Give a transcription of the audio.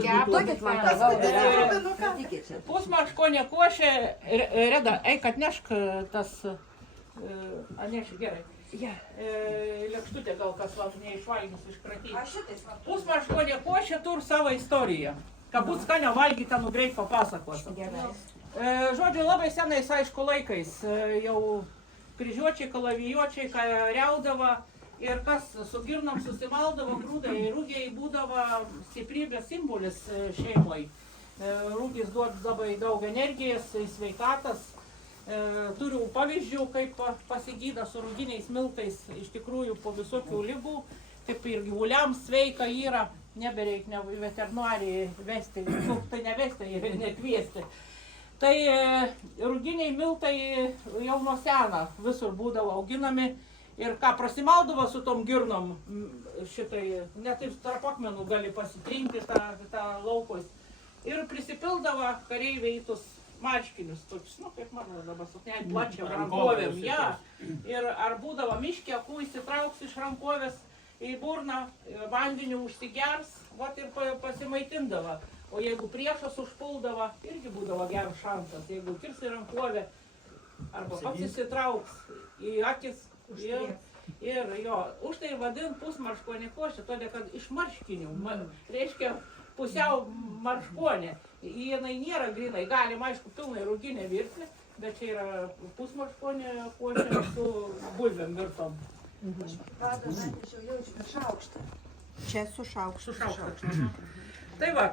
Duokit man tą Pusmarškonė košė, Reda, eik atnešk tas, atnešk gerai. Lėkštutė gal kas neišvalgys iškratyti. Pusmarškonė košė turi savo istoriją. Kad būt skanę valgyti, ten greit papasakos. Žodžiu, labai senais, aišku, laikais jau kryžiuočiai, kalavijuočiai kariaudavo ir kas su girnom susimaldavo, grūdai, rūgiai būdavo stiprybės simbolis šeimoj. Rūgis duoda labai daug energijos, sveikatas. Turiu pavyzdžių, kaip pasigyda su rūginiais miltais iš tikrųjų po visokių lygų, kaip ir gyvuliams sveika yra, nebereik veterinarijai vesti, tai nevesti ir nekviesti. Tai rūginiai miltai jau nuo sena visur būdavo auginami ir ką prasimaldavo su tom girnom, šitai, net ir tarp akmenų gali pasitrinti tą laukos. Ir prisipildavo kareiviai į tus marškinius, tokius, kaip mano dabar suknelį, plačią rankovėm. Ja. Ir ar būdavo miške, kuo įsitrauks iš rankovės į burną, vandenį užsigers, ir pasimaitindavo. O jeigu priešas užpuldavo, irgi būdavo geras šansas. Jeigu kirsi rankovę, arba pats įsitrauks į akis. Ir jo, už tai vadint pusmarškonė košė, todėl kad iš marškinių, reiškia pusiau marškonė. Jinai nėra grinai, galima, aišku, pilnai rūginė virti, bet čia yra pusmarškonė košė su bulvėm virtom. Aš pradą nešiau jaučiu, kad šaukštą. Čia su šaukštu. Tai va,